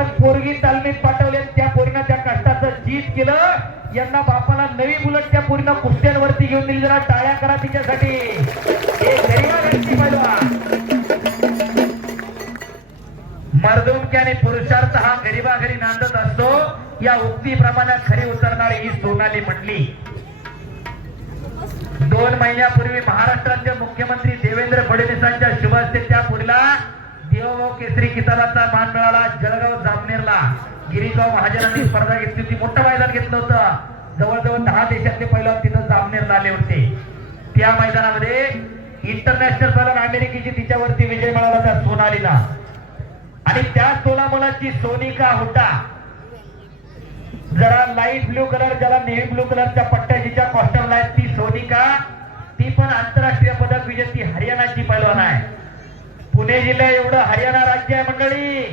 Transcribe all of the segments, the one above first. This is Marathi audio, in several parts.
पण पोरगी तालमीत पाठवले, त्या पोरीनं त्या कष्टाचं जीत केलं. यांना बापाला नवी बुलेट त्या पोरीनं कुस्त्यांवरती घेऊन दिली. जरा टाळ्या करा तिच्यासाठी. मर्दुमकी आणि पुरुषार्थ हा गरीबा घरी नांदत असतो. या उक्तीप्रमाणे खरी उतरणारी ही सोनाली मंडली. 2 महिन्यापूर्वी महाराष्ट्राचे मुख्यमंत्री देवेंद्र फडणवीसांच्या शुभ हस्ते त्या पोरीला देवभाव केसरी किताबाचा मान मिळाला. जळगाव जामनेरला गिरीगाव महाजनांनी स्पर्धा घेतली होती. मोठं मैदान घेतलं होतं. जवळजवळ 10 देशातले पैलवान तिथं जामनेरला आले होते. त्या मैदानामध्ये इंटरनॅशनल पैलवान अमेरिकेची तिच्यावरती विजय मिळाला त्या सोनालीला. आणि त्या 16 मुलाची सोनिका हुटा, जरा लाईट ब्लू कलर, ज्याला नेव्ही ब्लू कलरच्या पट्ट्या जिच्या कॉस्ट्युमला आहेत, ती सोनिका, ती पण आंतरराष्ट्रीय पदक विजेती हरियाणाची पैलवान आहे. पुणे जिल्हा एवढं हरियाणा राज्य आहे मंडळी,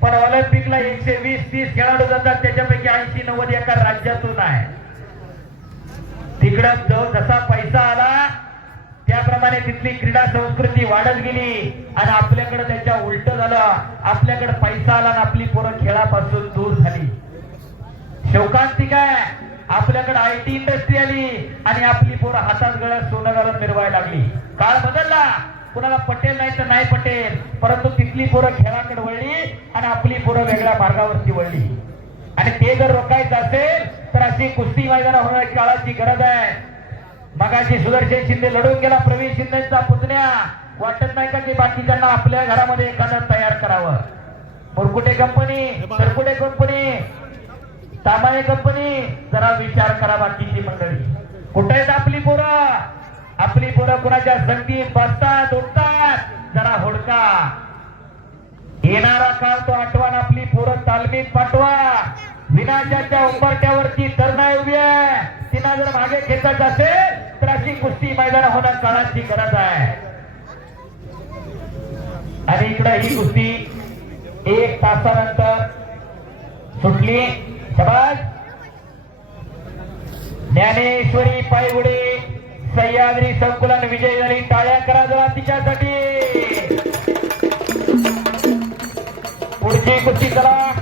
पण ऑलिम्पिकला 120-130 खेळाडू जातात. त्याच्यापैकी 80-90 एका राज्यातून आहे. तिकडं जसा पैसा आला त्याप्रमाणे तिथली क्रीडा संस्कृती वाढत गेली. आणि आपल्याकडे त्याच्या उलट झालं. आपल्याकडे पैसा आला आणि आपली पोरं खेळापासून दूर झाली. शौकांती काय, आपल्याकडे आयटी इंडस्ट्री आली आणि आपली पोरं हातात गळ्यात सोनं घालून मिरवायला लागली. काळ बदलला. कुणाला पटेल नाही तर नाही पटेल, परंतु तिथली पोरं खेळाकडे वळली आणि आपली पोरं वेगळ्या मार्गावरती वळली. आणि ते जर रोखायचं असेल तर अशी कुस्ती मैदान होण्याची काळाची गरज आहे. मगाशी सुदर्शन शिंदे लढून गेला, प्रवीण शिंदेचा पुतण्या. वाटत नाही का की बाकीच्यांना आपल्या घरामध्ये एखादं तयार करावं. मुरकुटे कंपनी, सरकुटे कंपनी, तामाळे कंपनी, जरा विचार करा बाकीची मंडळी. कुठे आहेत आपली पोरं? आपली पोरं कुणाच्या संगतीत बसतात उठतात? जरा हुडका. येणारा काळ तो आठवण. आपली पोरं तालमीत पाठवा. विनाशाच्या उंबरट्यावरती तरुणाई उभी आहे. तिला जर मागे खेचत असेल तर अशी कुस्ती मैदान होणं काळाची गरज आहे. आणि इकडे ही कुस्ती 1 तासानंतर सुटली. शाबास. ज्ञानेश्वरी पायगुडे सह्याद्री संकुलन विजय झाली. टाळ्या करा जरा तिच्यासाठी. पुढची कुस्ती चला.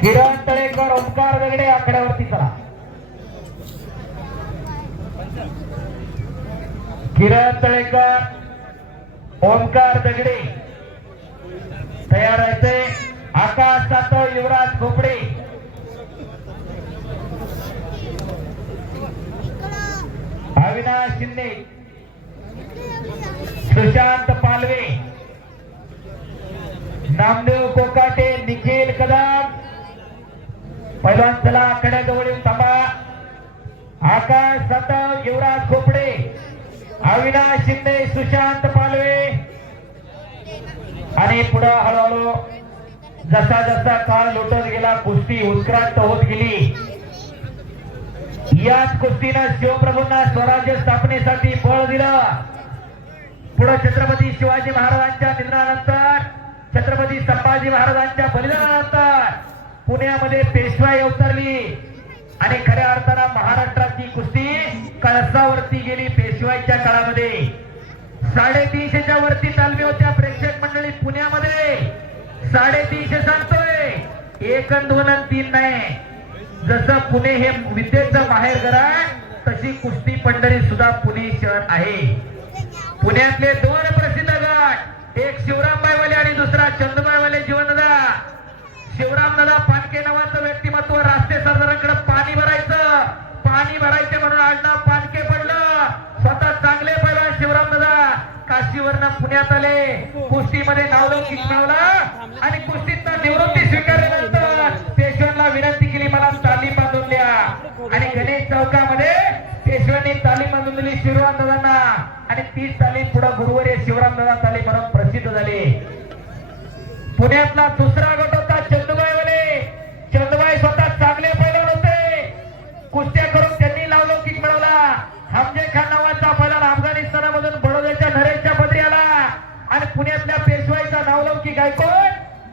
किरण तळेकर, ओंकार दगडे आकड्यावरती चला. किरण तळेकर, ओंकार दगडे तयार राहायचे. आकाश सातव, युवराज खोपडे, अविनाश शिंदे, सुशांत पालवे, नामदेव कोकाटे, निखिल कदम. पैलवान चला आकड्याजवळ येऊन थांबा. आकाश सातव, युवराज खोपडे, अविनाश शिंदे, सुशांत पालवे. आणि पुढे हळूहळू जसा जसा काळ लोटत गेला कुस्ती उत्क्रांत होत गेली. याच कुस्तीनं शिवप्रभूंना स्वराज्य स्थापनेसाठी बळ दिलं. पुढे छत्रपती शिवाजी महाराजांच्या निधनानंतर, छत्रपती संभाजी महाराजांच्या बलिदानानंतर पुण्यामध्ये पेशवाई अवतरली. आणि खऱ्या अर्थानं महाराष्ट्राची कुस्ती कळसावरती गेली. पेशवाईच्या काळामध्ये 350च्या वरती तालमी होत्या. प्रेक्षक मंडळी पुण्यामध्ये 350 सांगतोय. 1 अन 2 अन 3 नाही. जसं पुणे हे विद्येचं माहेरघर आहे, तशी कुस्ती पंढरी सुद्धा पुणे शहर आहे. पुण्यातले 2 प्रसिद्ध गट, एक शिवरामबाईवाले आणि दुसरा चंदबाईवाले जीवनदा. शिवरामदादा पानके नावाचं व्यक्तिमत्व राष्ट्रीय सरदारांकडे पाणी भरायचे म्हणून आडनाव पानके पडलं. स्वतः चांगले पैलवान शिवरामदादा काशीवरनं पुण्यात आले. कुस्तीमध्ये नावलौकिक मिळवला आणि कुस्तीतनं निवृत्ती स्वीकारल्यानंतर पेशव्यांना विनंती केली, मला तालीम बांधून द्या. आणि गणेश चौकामध्ये पेशव्यांनी तालीम बांधून दिली शिवरामदादांना. आणि तीच तालीम पुढे गुरुवारी शिवरामदादा तालीम म्हणून प्रसिद्ध झाली. पुण्यातला दुसरा गट होता चंदुबाईवाले. चंदुबाई स्वतः चांगले पैलवान होते. कुस्त्या करून त्यांनी नावलौकिक मिळवला. हमजे खान नावाचा पैलवान अफगाणिस्तानामधून बडोद्याच्या नरेशच्या पदरी आला. आणि पुण्यातल्या पेशवाईचा नावलौकिक ऐकून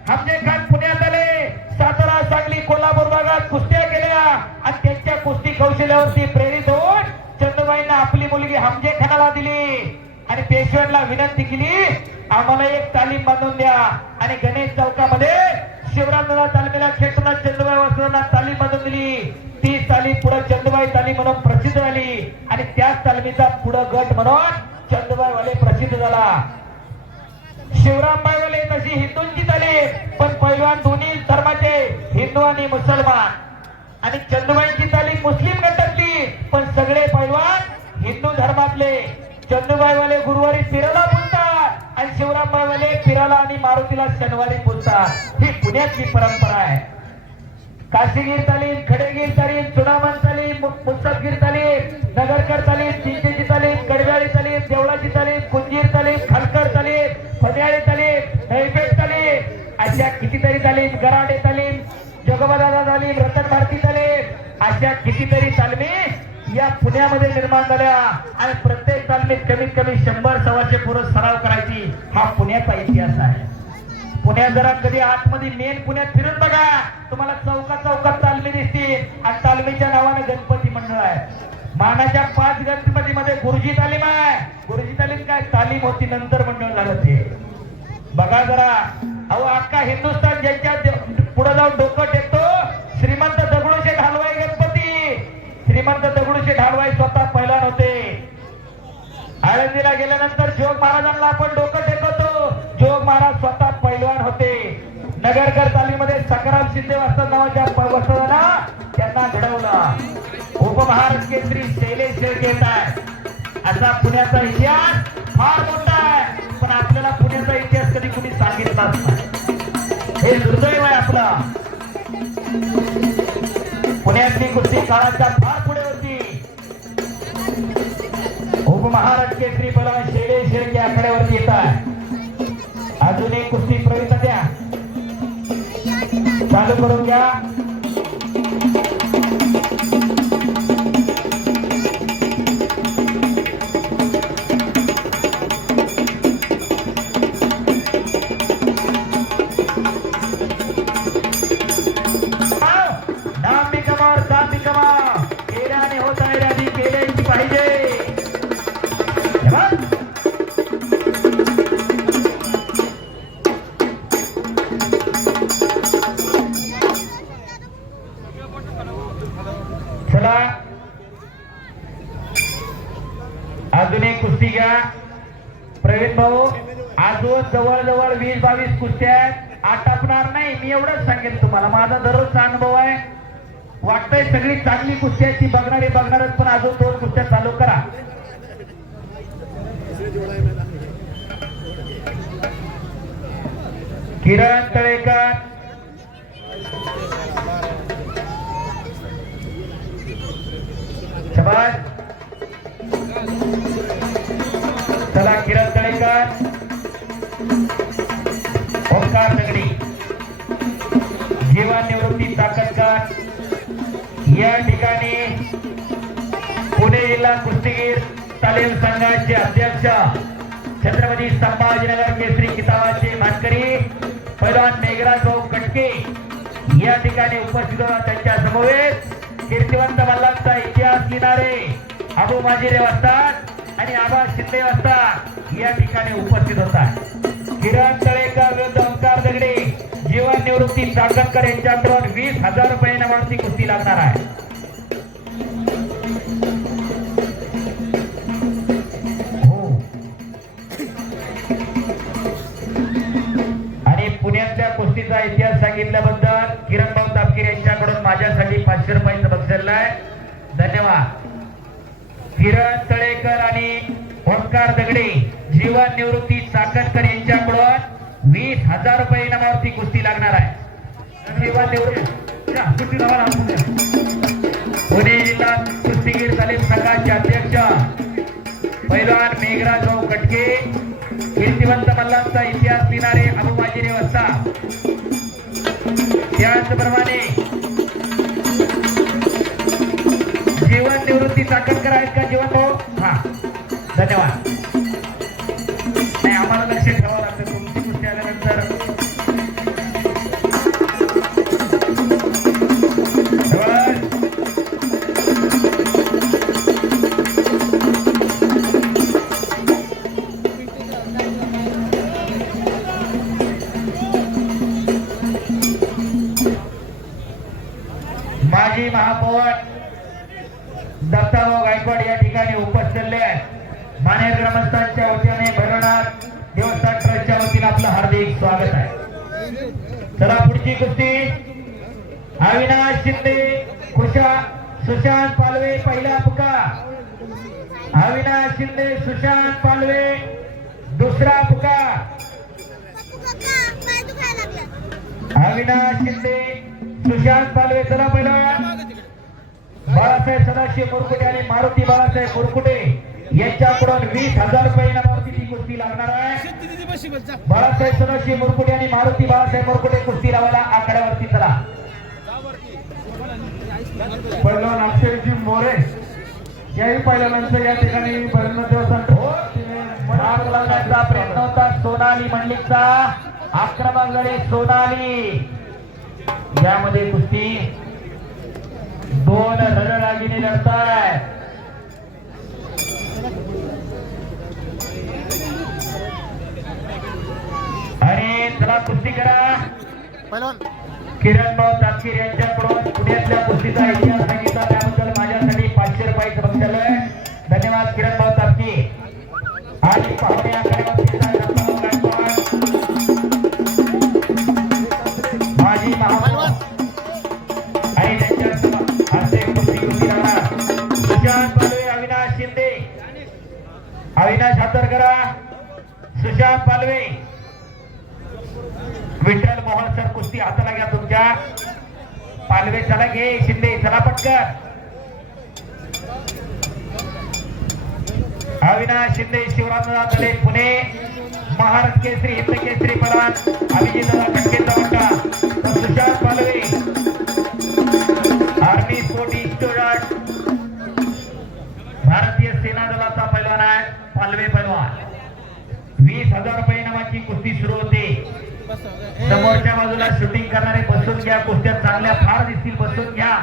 हमजे खान पुण्यात आले. सातारा, सांगली, कोल्हापूर भागात कुस्त्या केल्या. आणि त्यांच्या कुस्ती कौशल्यावरती प्रेरित होऊन चंदुबाईंना आपली मुलगी हमजे खानाला दिली. आणि पेशव्यांना विनंती केली, आम्हाला एक तालीम बांधून द्या आणि गणेश चौकामध्ये शिवरामदादा तालमीला खेटून चंदुबाई वासुदेवांना तालीम बांधून दिली. ती तालीम पुढे चंदुबाई तालीम म्हणून प्रसिद्ध झाली आणि त्याच तालमीचा पुढे गट म्हणून चंदुबाई वाले प्रसिद्ध झाला. शिवरामबाई वाले तशी हिंदूंची तालीम, पण पैलवान दोन्ही धर्माचे हिंदू आणि मुसलमान. आणि चंदुबाईची तालीम मुस्लिम गटातली, पण सगळे पैलवान हिंदू धर्मातले. चंदुबाई वाले गुरुवारी पिराला बोलतात आणि शिवरामबाई वाले पिराला आणि मारुतीला शनिवारी बोलतात. ही पुण्याची परंपरा आहे. काशीगीर तालीम, खडेगीर तालीम, चुडामण तालीम, मुस्तफगीर तालीम, नगरकर तालीम, चिंचेची तालीम, कडव्याळी तालीम, देवळाची तालीम, कुंजीर तालीम, खालकर तालीम, फन्याळी तालीम, नैपेट तालीम, अशा कितीतरी तालीम, गराडे तालीम, जगोबादादा तालीम, रतन भारती तालीम, अशा कितीतरी तालमी या पुण्यामध्ये निर्माण झाल्या. आणि प्रत्येक तालमीत कमीत कमी 100-125 पुरुष सराव करायची. हा पुण्याचा इतिहास आहे. पुण्यात जरा कधी आतमध्ये मेन पुण्यात फिरून बघा, तुम्हाला चौकात चौकात तालमी दिसतील आणि तालमीच्या नावाने गणपती मंडळ आहे. मानाच्या 5 गणपतीमध्ये गुरुजी तालीम आहे. गुरुजी तालीम काय तालीम होती, नंतर मंडळ झालं ते. बघा जरा, अहो अख्खा हिंदुस्थान ज्यांच्या पुढे जाऊन डोकं टेकतो, श्रीमंत दगडूशेठ हलवाई गणपती. श्रीमंत दगडूशेठ हलवाई स्वतः पैलवान होते. आळंदीला गेल्यानंतर जोग महाराजांना आपण डोकं टेकवतो, जोग महाराज स्वतः पैलवान होते. नगरकर तालीमध्ये सकाराम शिंदे वास्तव नावाच्या वस्तादाना त्यांना घडवलं. उपमहाराज केसरी शैलेश शेळके येत आहे. असा पुण्याचा इतिहास फार मोठा आहे, पण आपल्याला पुण्याचा इतिहास कधी कुणी सांगितलाच नाही. हे दुर्दैव आहे आपलं. पुण्यातली कुस्ती काळाच्या फार पुढे होती. उपमहाराज केसरी पैलवान शैलेश शेळके आखाड्यावरती येत आहे. अजून एक कुस्ती प्रवीता द्या, चालू करून घ्या. नाम भी कमाव, दाम भी कमाव. केल्याने होत आहे आधी केल्याची पाहिजे. चला अजून एक कुस्ती घ्या. प्रवीण भाऊ, अजून जवळजवळ 20-22 कुस्त्या आटापणार नाही. मी एवढंच सांगेन तुम्हाला, माझा दररोजचा अनुभव आहे. वाटतंय सगळी चांगली कुस्ती ती बघणारच, पण अजून 2 कुस्त्या चालू करा. किरण तळेकर, शाबास. चला किरण तळेकर, ओंकार दगडी, जीवन निवृत्ती ताकदकार. या ठिकाणी पुणे जिल्हा कुस्तीगीर तालीम संघाचे अध्यक्ष छत्रपती संभाजीनगर केसरी किताबाचे मानकरी पैलवान मेघराज भाऊ कटके या ठिकाणी उपस्थित होता. त्यांच्या समवेत कीर्तिवंत मल्लांचा इतिहास लिहिणारे अबू माजिरे वस्ताद आणि आबा शिंदे वस्ताद या ठिकाणी उपस्थित होता. किरण तळेकर विरुद्ध ओंकार दगडे, जीवन निवृत्ती चाकणकर यांच्याकडून 20,000 रुपये इनामाची कुस्ती लागणार आहे. आणि पुण्यातल्या कुस्तीचा इतिहास सांगितल्याबद्दल किरणभाऊ तापकीर यांच्याकडून माझ्यासाठी 500 रुपयांचं बक्षीस आहे. धन्यवाद. किरण तळेकर आणि ओंकार दगडे, जीवन निवृत्ती चाकणकर यांच्याकडून 20,000 रुपये इनामावरती कुस्ती लागणार आहे. जीवन निवृत्ती पुणे जिल्हा कुस्तीगीर तालीम संघाचे अध्यक्ष पैलवान मेघराज भाऊ कटके, कीर्तिवंत मल्लांचा इतिहास लिहिणारे अबू माजिरे वस्ताद. त्याचप्रमाणे जीवन निवृत्ती चाकणकर आहेत का जीवन भाऊ? हा, धन्यवाद. नाही, आम्हाला लक्ष ठेवावं लागतं तुमची कुस्ती आल्यानंतर. माजी महापौर दत्ताभाऊ गायकवाड या ठिकाणी उपस्थित आहेत. मानेर ग्रामस्थांच्या वतीने भैरवनाथ देवस्थान ट्रस्टच्या वतीने आपलं हार्दिक स्वागत आहे. चला पुढची कुस्ती अविनाश शिंदे सुशांत पालवे पहिला पुकार. अविनाश शिंदे सुशांत पालवे दुसरा पुकार. अविनाश शिंदे सुशांत पालवे चला पहिला. बाळासाहेब सदाशिव मुरकुटे आणि मारुती बाळासाहेब मुरकुटे यांच्याकडून 20,000 रुपये इनामावरती ती कुस्ती लागणार आहे. बाळासाहेब सदाशिव मुरकुटे आणि मारुती बाळासाहेब मुरकुटे कुस्ती लावायला आखाड्यावरती चला. पहिलवान अक्षयजी मोरे याही पहिल्यानंतर या ठिकाणी भैरवनाथ देवस्थान भाग लावण्याचा प्रयत्न होता सोनाली मंडलिकचा. आक्रमक गडे सोनाली. यामध्ये कुस्ती 2 रणरागिणी लढतायत. आणि चला कुस्ती करा. किरण भाऊ तापकीर यांच्याकडून पुण्यातल्या कुस्तीचा इतिहास सांगितला त्याबद्दल माझ्यासाठी 500 रुपयाचं बक्षीस आहे. धन्यवाद किरण भाऊ तापकीर. आणि पाहुणे आखाड्यावरती दत्ताभाऊ गायकवाड माजी महापौर आणि त्यांच्या हस्ते कुस्ती राहणार. सुशांत पालवे अविनाश शिंदे. अविनाश हातर करा. सुशांत पालवे विठ्ठल मोहन सर कुस्ती हाताला घ्या तुमच्या. पालवे चला घे. शिंदे चला पटकर. अविनाश शिंदे शिवरामदास दले पुणे महाराष्ट्र केसरी हिंद केसरी पलान अभिजितदादा कटकेचा वाटा. Sushant Palve army sport student भारतीय सेना दलाचा पैलवान आहे. पालवे पैलवान 20,000 रुपये इनामाची कुस्ती सुरू होते. समोरच्या बाजूला शूटिंग करणारे बसून घ्या. कुस्त्या चांगल्या फार दिसतील. बसून घ्या.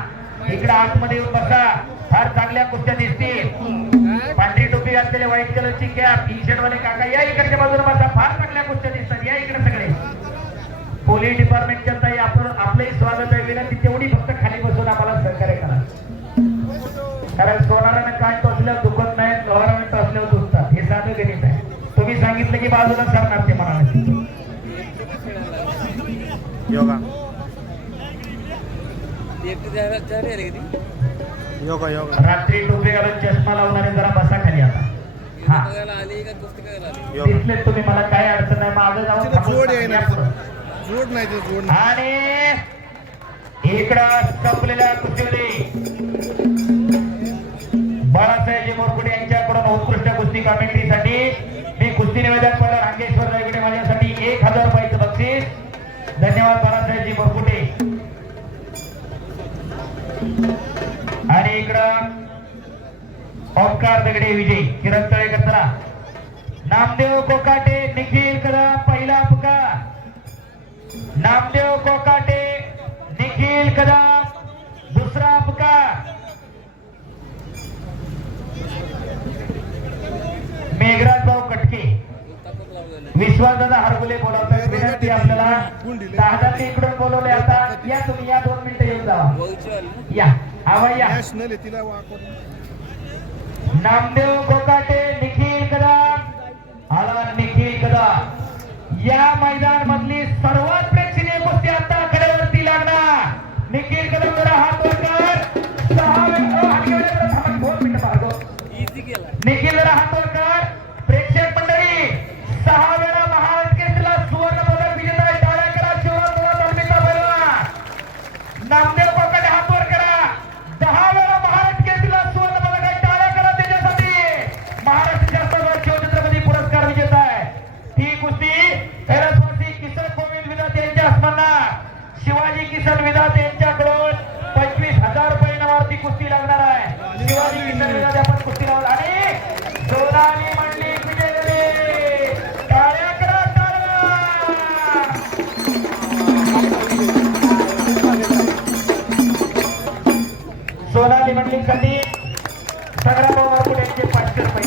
इकडे आतमध्ये येऊन बसा. फार चांगल्या कुस्त्या दिसतील. पांढरी टोपी घातलेले व्हाईट कलरची कॅप टी शर्ट वाले काका या इकडच्या बाजूला बसा. फार चांगल्या कुस्त्या दिसतात. या इकडे सगळे पोलीस डिपार्टमेंटच्या ताई आपण आपलंही स्वागत आहे. विनंती तेवढी फक्त खाली बसून आम्हाला सहकार्य करा. कारण सोनारानं कान टोचल्यावर दुखत नाही. लोहारानं टोचल्यावर दुखतात. हे साधं गणित आहे. तुम्ही सांगितलं की बाजूला सरणार ते म्हणाले. योगा रात्री टोपी घालून चष्मा लावणारे जरा बसा खाली. आता हा दिसले तुम्ही. मला काय अडचण नाही. माझं जाऊन जोड नाही जोड. आणि इकडं संपलेल्या कुस्तीमध्ये बाळासाहेबजी मोरकुटे यांच्याकडून उत्कृष्ट कुस्ती कॉमेंट्रीसाठी मी कुस्ती निवेदक पहिला रांगेश्वर रायगडे माझ्यासाठी 1,000 रुपयाचं बक्षीस. धन्यवाद बाळासाहेबजी मोरकुटे. आणि इकडं ओंकार दगडे विजय किरण तळेकर चला. नामदेव कोकाटे निखिल कदम पहिला पुकार. नामदेव कोकाटे निखिल कदम दुसरा पुकार. मेघराज भाऊ कटके विश्वासदादा हरगुले बोलवतात. विनंती आपल्याला 10 इकडून बोलवले. आता या तुम्ही या 2 मिनिटं येऊन जावा. या आवा या. नामदेव कोकाटे निखिल कदम आला. निखिल कदम या मैदान मधली सर्वात प्रेक्षणीय कुस्ती आता कडेवरती लागणार. निखिल कदम जरा हात वर कर. 6 मिनिटं 2 मिनिटं मार्ग. निखिल जरा हात वर कर. प्रेक्षक मंडळी 6 वेळा महाराष्ट्र केसरीला सुवर्ण पदक विजेता आहे. टाळ्या करा. शिवराज तालमीचा पैलवान नामदेव कोकाटे हात वर करा. 10 वेळा महाराष्ट्र केसरीला सुवर्ण पदक आहे. टाळ्या करा त्याच्यासाठी. महाराष्ट्र शासनाचा शिवछत्रपती पुरस्कार विजेता आहे. ही कुस्ती कैलासवासी किसन गोविंद विधाते यांच्या स्मरणार्थ शिवाजी किसन विधाते यांच्याकडून 25,000 रुपये इनामावरती कुस्ती लागणार आहे. शिवाजी किसन विधाते आपण कुस्ती लावणार. आणि सोनाली मंडलिक विजय झाले. टाळ्या करा. टाळ्या. सोनाली मंडलिकसाठी संग्राम मोरकुटे यांचे 500 रुपये.